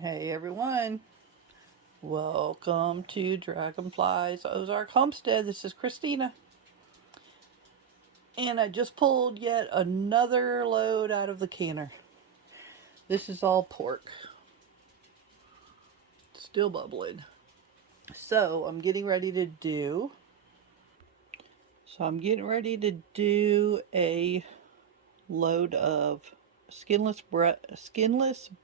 Hey everyone, welcome to Dragonflyz Ozark Homestead. This is Christina, and I just pulled yet another load out of the canner. This is all pork, still bubbling. So I'm getting ready to do a load of skinless,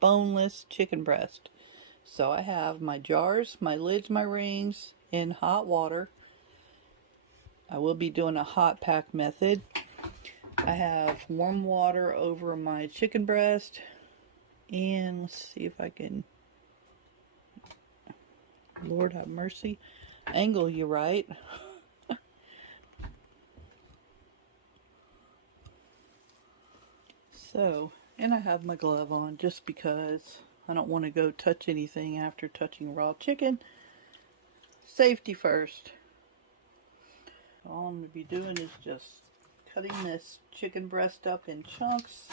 boneless chicken breast. So I have my jars, my lids, my rings in hot water. I will be doing a hot pack method. I have warm water over my chicken breast, and let's see if I can, Lord have mercy, angle you right. So, and I have my glove on just because I don't want to go touch anything after touching raw chicken. Safety first. All I'm going to be doing is just cutting this chicken breast up in chunks.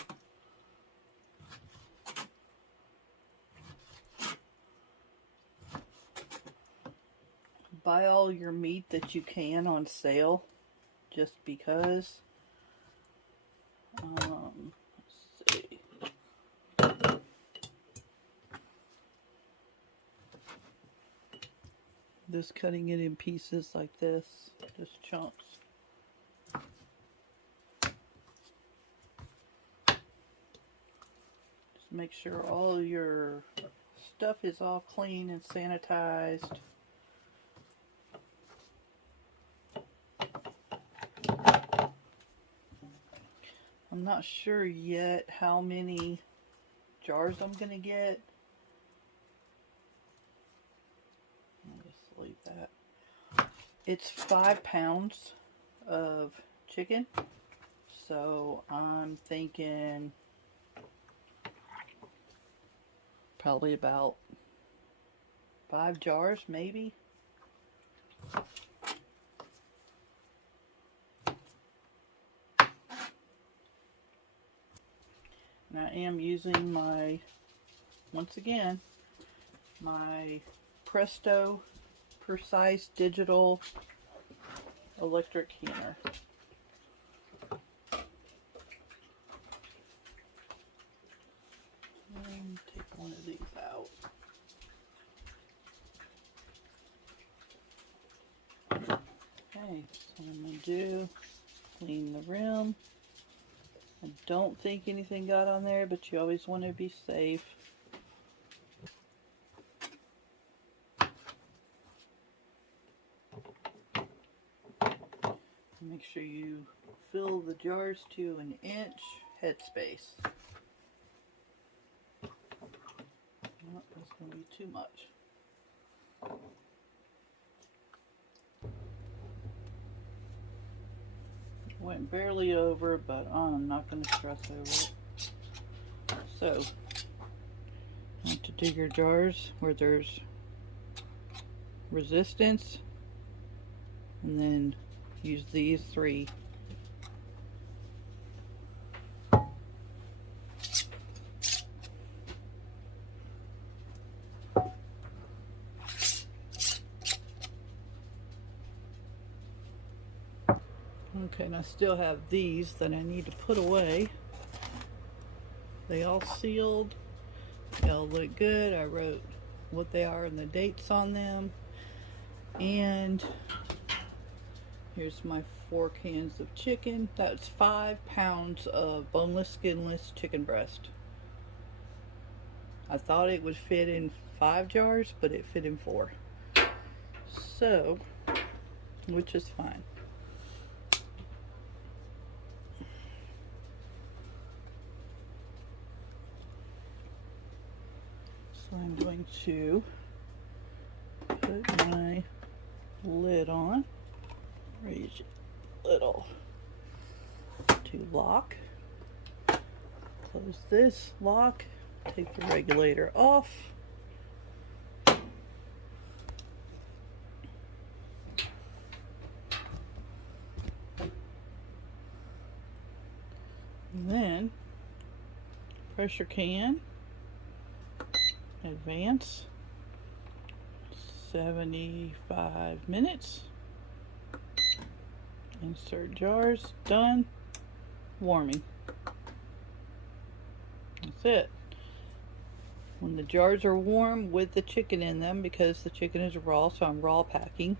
Buy all your meat that you can on sale, just because. Let's see. Just cutting it in pieces like this, just chunks. Just make sure all your stuff is all clean and sanitized. I'm not sure yet how many jars I'm going to get. I'll just leave that. It's 5 pounds of chicken, so I'm thinking probably about 5 jars maybe. And I am using my, once again, my Presto precise digital electric canner. And take one of these out. Okay, so I'm going to do, clean the rim. I don't think anything got on there, but you always want to be safe. Make sure you fill the jars to an inch headspace. Oh, that's going to be too much. Went barely over, but I'm not going to stress over it. So, you have to dig your jars where there's resistance, and then use these 3. Okay, and I still have these that I need to put away. They all sealed. They all look good. I wrote what they are and the dates on them. And here's my 4 cans of chicken. That's 5 pounds of boneless, skinless chicken breast. I thought it would fit in 5 jars, but it fit in 4. So, which is fine. So I'm going to put my lid on, raise it a little to lock, close this, lock, take the regulator off, and then pressure can advance. 75 minutes. Insert jars. Done. Warming. That's it. When the jars are warm with the chicken in them, because the chicken is raw, so I'm raw packing.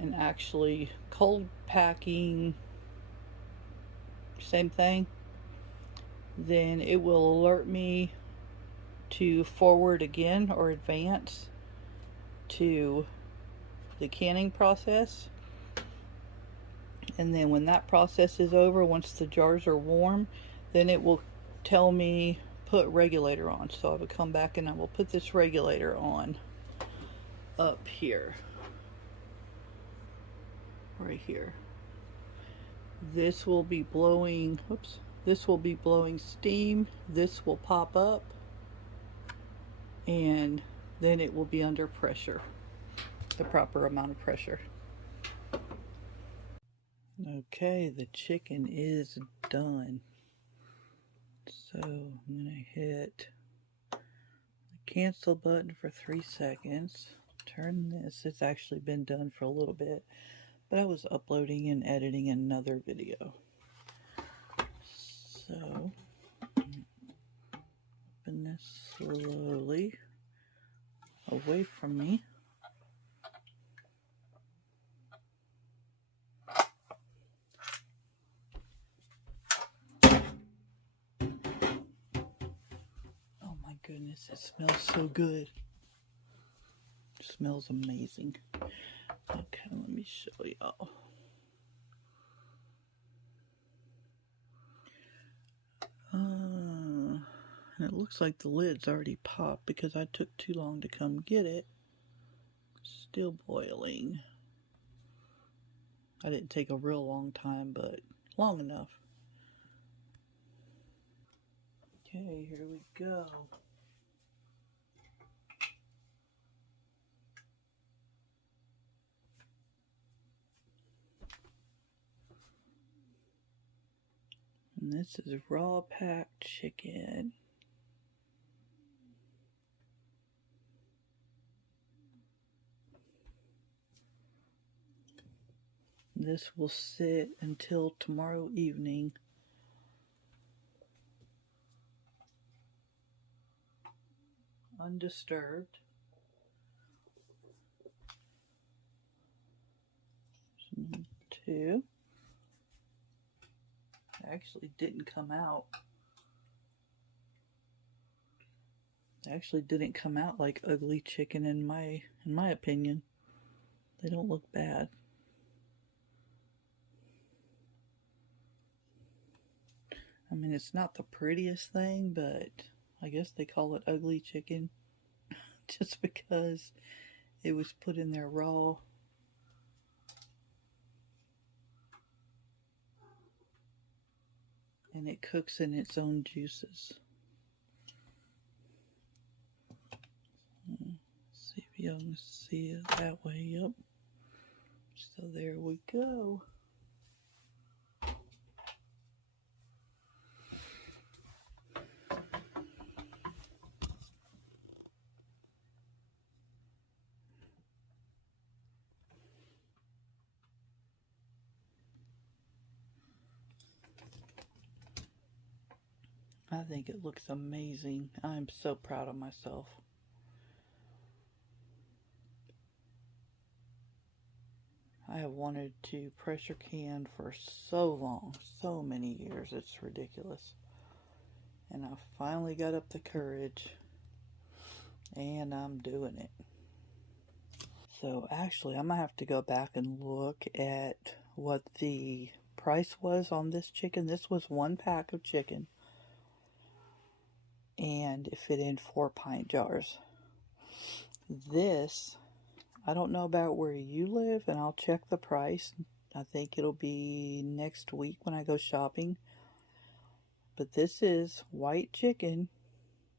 And actually cold packing, same thing. Then it will alert me to forward again or advance to the canning process. And then when that process is over, once the jars are warm, then it will tell me put regulator on. So I will come back and I will put this regulator on up here, right here. This will be blowing, oops, this will be blowing steam. This will pop up and then it will be under pressure, the proper amount of pressure. Okay, the chicken is done. So I'm gonna hit the cancel button for 3 seconds. Turn this, it's actually been done for a little bit, but I was uploading and editing another video. So open this slowly away from me. Oh my goodness, it smells so good. It smells amazing. Okay, let me show y'all. And it looks like the lid's already popped because I took too long to come get it. Still boiling. I didn't take a real long time, but long enough. Okay, here we go. And this is raw packed chicken. This will sit until tomorrow evening. Undisturbed. Two. Actually didn't come out. Actually didn't come out like ugly chicken in my opinion. They don't look bad. I mean, it's not the prettiest thing, but I guess they call it ugly chicken just because it was put in there raw. And it cooks in its own juices. See if y'all can see it that way. Yep. So there we go. I think it looks amazing. I'm so proud of myself. I have wanted to pressure can for so long, so many years, it's ridiculous. And I finally got up the courage, and I'm doing it. So actually, I'm gonna have to go back and look at what the price was on this chicken. This was 1 pack of chicken, and it fit in 4 pint jars. This, I don't know about where you live, and I'll check the price. I think it'll be next week when I go shopping. But this is white chicken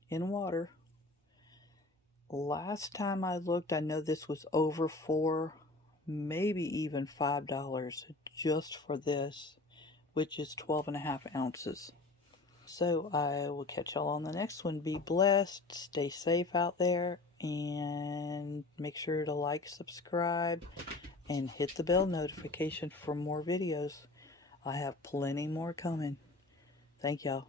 in water. Last time I looked, I know this was over $4, maybe even $5 just for this, which is 12.5 ounces. So I will catch y'all on the next one. Be blessed, stay safe out there, and make sure to like, subscribe, and hit the bell notification for more videos. I have plenty more coming. Thank y'all.